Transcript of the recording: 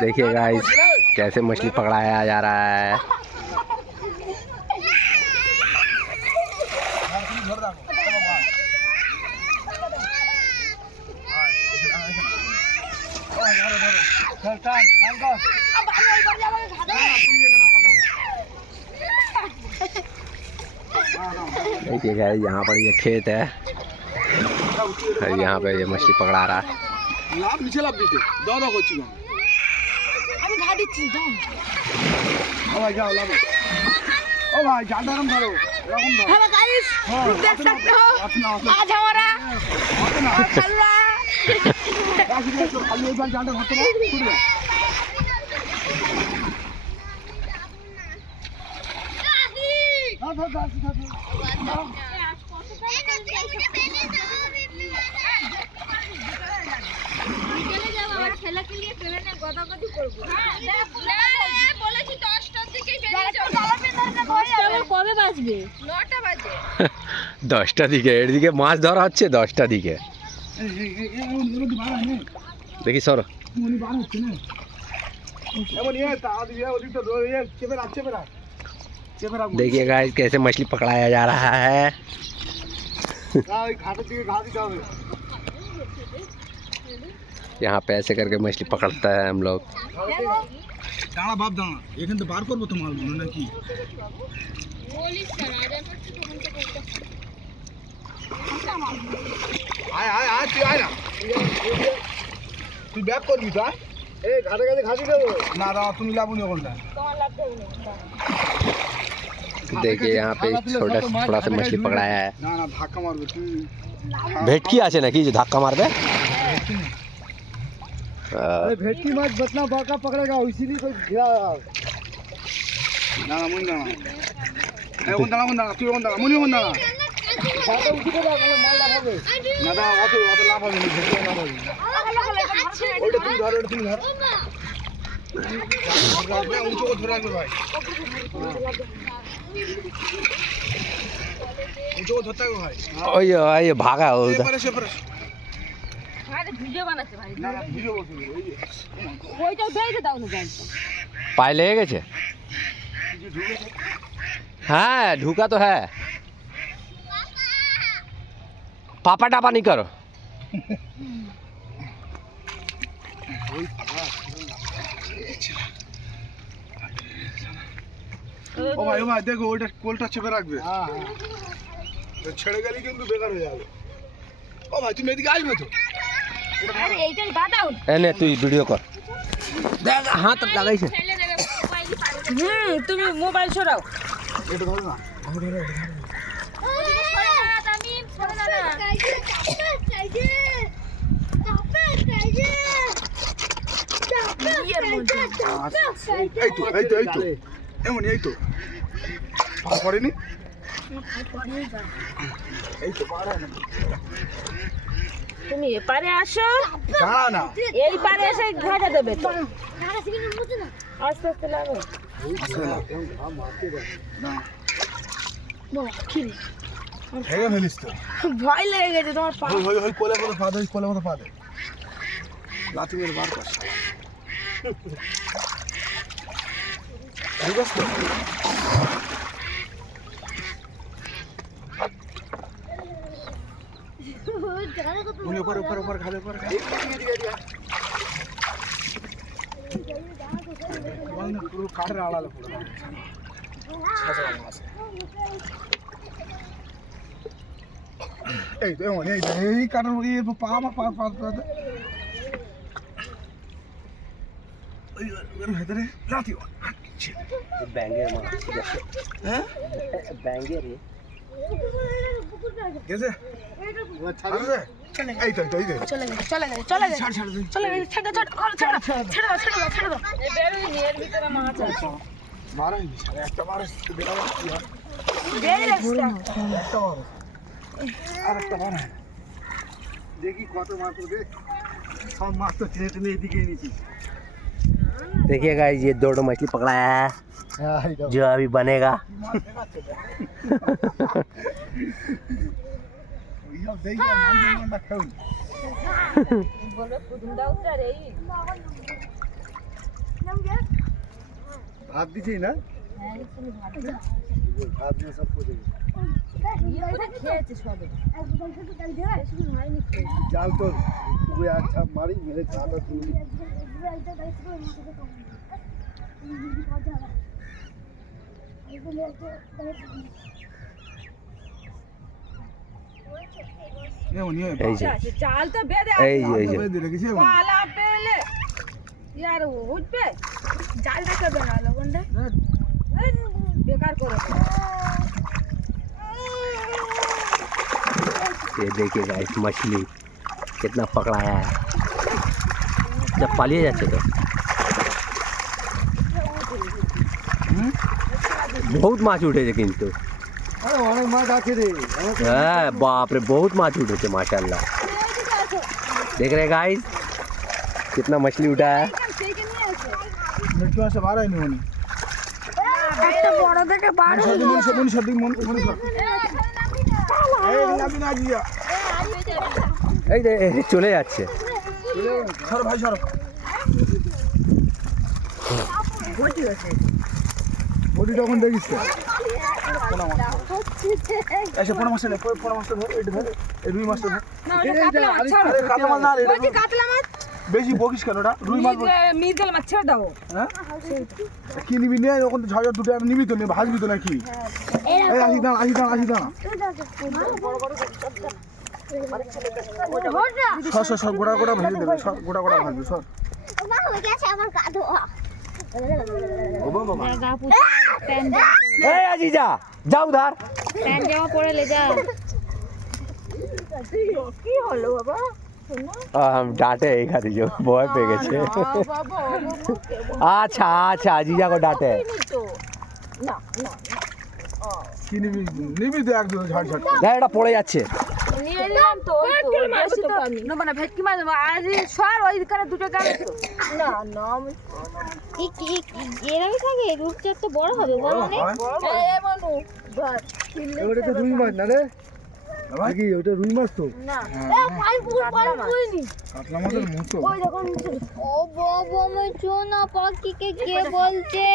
देखिए गाइस कैसे मछली पकड़ाया जा रहा है। देखिए गाइस यहाँ पर ये खेत है और यहाँ पे ये मछली पकड़ा रहा है। লাভ নিচে লাভ দিতে দাও দাও করছি আমি ঘা দিচ্ছি দাও। ও ভাই যাও লাভ। ও ভাই জালটা এরকম ধরো এরকম ধরো। हेलो गाइस देख सकते हो आज हमारा चल रहा है। খালি এই জালটা ধরতে না ছুটবে। ধর ধর ধর ধর। খেলা খেলিয়ে ট্রেনে গদাগদি করব। বলেছি 10টার দিকে বেরিয়ে যাও। কবে বাজবে? 9টা বাজে। 10টা দিকে এর দিকে মাছ ধরা হচ্ছে 10টা দিকে। দেখি সর देखिए गाइस कैसे मछली पकड़ाया जा रहा है। यहाँ पे ऐसे करके मछली पकड़ता है हम लोग। দাঁড়া বাপ দাঁড়া এখান থেকে বার করবো তোমার মনে নাকি আয় আয় আয় তুই আয় না তুই ব্যাক করবি তো এই ঘাটে ঘাটে ঘাসি দেবো না দাঁড়া তুমি লাভুনি ওখানটা देखिए यहाँ पे छोटा थोड़ा सा मछली पकड़ाया है। না না ধাক্কা মারবে তুই भेटकी আছে নাকি যে ধাক্কা মারবে? अरे भेटकी मत बचना बाका पकड़ेगा इसीलिए कोई घिरा ना मुन ना ए कोन दाना तू कोन दाना मुनी कोन दाना बाका उठी के माल लाभ হবে না দা অত লাভ হবে না भेटकी লাভ হবে ওটা তুমি ধর ওটা তুমি ধর উঁচু করে ধরে রাখবে ভাই উঁচু করে ধরতে হবে ভাই ওই ভাগা ওটা আরে ভিডিও বানাচ্ছে ভাই। না না ভিডিও বলছি ওইটা বেরিয়ে দাও না জানতো। पाए ले गए? हाँ ढूका तो है। पापा टापा नहीं करो। ও ভাই দেখো ওইটা কোলটা চেপে রাখবে হ্যাঁ হ্যাঁ তো ছেড়ে গেলে কিন্তু বেকার হয়ে যাবে ও ভাই তুমি এদিকে আসবে তো আরে এইটাই বাদাও। এনে তুই ভিডিও কর দেখ হাত লাগাইছে। ফেলে দেবে মোবাইল পারো। তুমি মোবাইল সরাও। এটা ধরো না আমি ধরো ওদিকে সরে না আমি সরে না এই তো এমন এই তো পা করেনি এই তো পারে না তুমি এপারে আসো দাঁড়া না এই পারে এসে ঘাটা দেবে তো আস্তে আস্তে লাগো হেগে ফেলিস তো ভয় লেগে গেছে তোমার পা। ওই কোলে মতো পা দে কোলে মতো পা দে লাথি মেরে বার কর ঠিক আছে उन्हें ऊपर ऊपर ऊपर खा ले ऊपर खा पूरा काट रहा है पूरा এই তো এই কাটার এই পা আমার পা পা ওই ভেতরে লাথি ব্যাঙ্গের মাছ হ্যাঁ ব্যাঙ্গের গেছে এই তো এই তো চলে গেছে ছাড় চলে গেছে ছেড়ে দাও এই বেরোয়নি এর ভিতরে মাছ আছে মারাই সাড়ে একটা মারাই বেরাবো কি হয় বেরিয়ে আসছে একটা মারো আর একটা মারা দেখি কত মাছ দেখ सब माছ तो टेने टेने এদিকে এনেছি देखिए गाइस ये 2 मछली पकड़ाया है जो अभी बनेगा। ভাত দিছি না ভাত দিয়ে সব করে জাল তো পুকুরে আর ছাপ মারি মেরে খাওয়াটা তুলি এই যে চাল তো বেঁধে এই যে এই যে পালা পেলে यार উঠবে জালটাকে বেড়ালো কোনটা বেকার করে ये देखिए गाइस मछली कितना पकड़ाया है जब पालिए जाते तो बहुत माछ उठे কিন্তু আরে অনেক মাছ আছে রে হ্যাঁ बाप रे बहुत माछ उठे थे माशाल्लाह देख रहे गाइस कितना मछली उठा है মিঠু আসে বাড়াই নি মনে একটা বড় থেকে বাড়ো এই যে চলে যাচ্ছে সর ভাই সর বডি তখন দেখিস তো এসে পোনা মাছটা ধর এটা ধর এই রুই মাছটা ধর আরে কাতলা মাছ না রে কাতলা মাছ বেশি বকিস কেন ওটা রুই মাছ মিরগেল মাছ ছেড়ে দাও হ্যাঁ কি নিবি নিয়ে ওখান থেকে ঝড় দুটো নিবি তো নিয়ে ভাজবি তো নাকি এই আসি দাঁড়া সর গোটা ভেজে দেবে গোটা ভাজবে সর ए अजीजा जा उधर প্যান্ট জামা পরে লে যা কি হলো বাবা हम डांटे ही खाती जो बॉय पे गए अच्छा अच्छा अजीजा को डांटे না কি নিবি তো একদম ঝড় না এটা পড়ে যাচ্ছে নিয়ে নিলাম তো বেশি তো না মানে ভেটকি মাছ আজ সর ওই কানে দুটো গালে তো না এরকম থাকে রূপচাঁদ তো বড় হবে বল মানে এ মানু ধর ওটা তো রুই মাছ না রে কি ওটা রুই মাছ তো না এ পানি পুরি কাতলা মাছের মতো ওই দেখো ও বাবা আমি চোনা পাখিকে কে বলছে